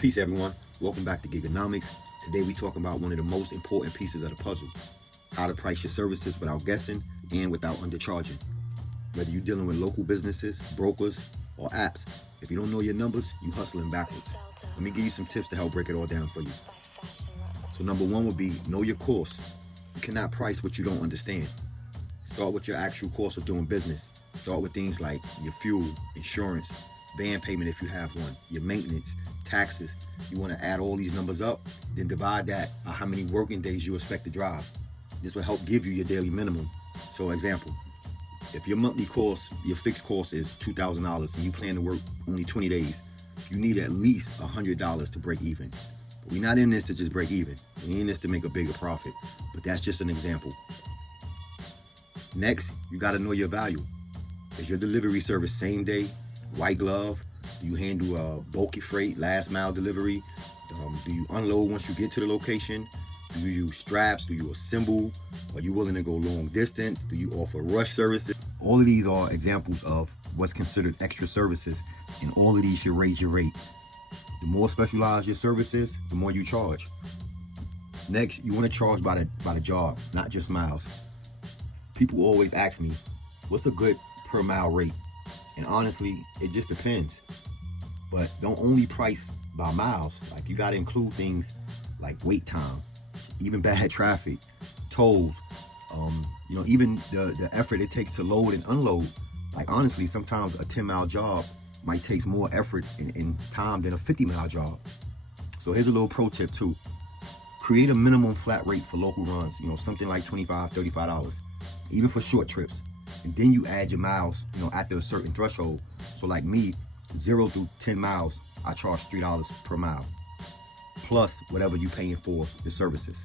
Peace, everyone. Welcome back to Giganomics. Today we talk about one of the most important pieces of the puzzle: how to price your services without guessing and without undercharging. Whether you're dealing with local businesses, brokers, or apps, if you don't know your numbers, you hustling backwards. Let me give you some tips to help break it all down for you. So number one would be know your cost. You cannot price what you don't understand. Start with your actual cost of doing business. Start with things like your fuel, insurance, van payment if you have one, your maintenance, taxes. You want to add all these numbers up, then divide that by how many working days you expect to drive. This will help give you your daily minimum. So example, if your monthly cost, your fixed cost is $2,000 and you plan to work only 20 days, you need at least $100 to break even. But we're not in this to just break even. We're in this to make a bigger profit. But that's just an example. Next, you got to know your value. Is your delivery service same day, white glove? Do you handle bulky freight, last mile delivery? Do you unload once you get to the location? Do you use straps? Do you assemble? Are you willing to go long distance? Do you offer rush services? All of these are examples of what's considered extra services, and all of these should raise your rate. The more specialized your service is, the more you charge. Next, you want to charge by the job, not just miles. People always ask me, what's a good per mile rate? And honestly, it just depends. But don't only price by miles. Like, you got to include things like wait time, even bad traffic, tolls, even the effort it takes to load and unload. Like, honestly, sometimes a 10-mile job might take more effort and time than a 50-mile job. So here's a little pro tip too. Create a minimum flat rate for local runs, something like $25, $35, even for short trips. And then you add your miles, after a certain threshold. So like me, 0 through 10 miles, I charge $3 per mile, plus whatever you're paying for the services.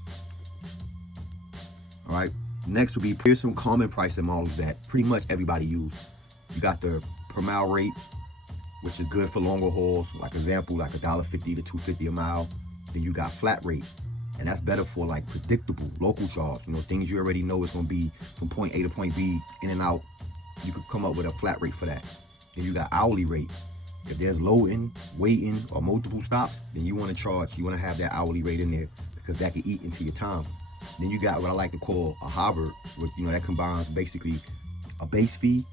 All right. Next will be, here's some common pricing models that pretty much everybody use. You got the per mile rate, which is good for longer hauls. Like example, like $1.50 to $2.50 a mile. Then you got flat rate, and that's better for like predictable local jobs. Things you already know it's gonna be from point A to point B, in and out. You could come up with a flat rate for that. Then you got hourly rate. If there's loading, waiting, or multiple stops, then you want to have that hourly rate in there, because that can eat into your time. Then you got what I like to call a hybrid, which that combines basically a base fee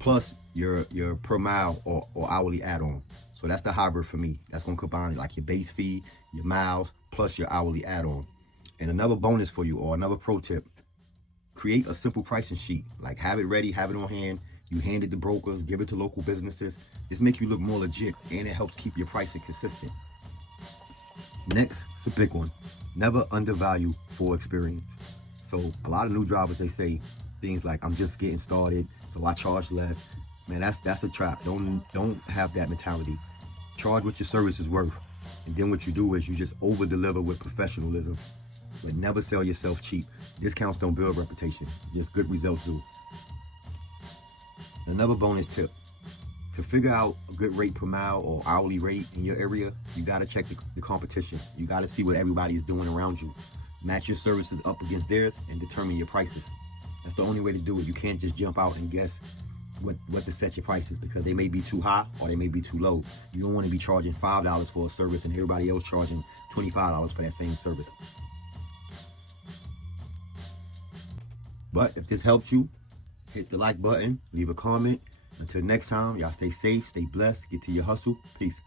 plus your per mile or hourly add-on. So that's the hybrid for me. That's gonna combine like your base fee, your miles, plus your hourly add-on. And another bonus for you, or another pro tip, create a simple pricing sheet. Like, have it ready, have it on hand. You hand it to brokers, give it to local businesses. This makes you look more legit, and it helps keep your pricing consistent. Next, it's a big one. Never undervalue for experience. So a lot of new drivers, they say things like, I'm just getting started, so I charge less. Man, that's a trap. Don't have that mentality. Charge what your service is worth. And then what you do is you just over deliver with professionalism, but never sell yourself cheap. Discounts don't build reputation, just good results do. Another bonus tip: to figure out a good rate per mile or hourly rate in your area, you got to check the competition. You got to see what everybody is doing around you. Match your services up against theirs and determine your prices. That's the only way to do it. You can't just jump out and guess what to set your prices, because they may be too high or they may be too low. You don't want to be charging $5 for a service and everybody else charging $25 for that same service. But if this helped you, hit the like button, leave a comment. Until next time, y'all stay safe, stay blessed, get to your hustle. Peace.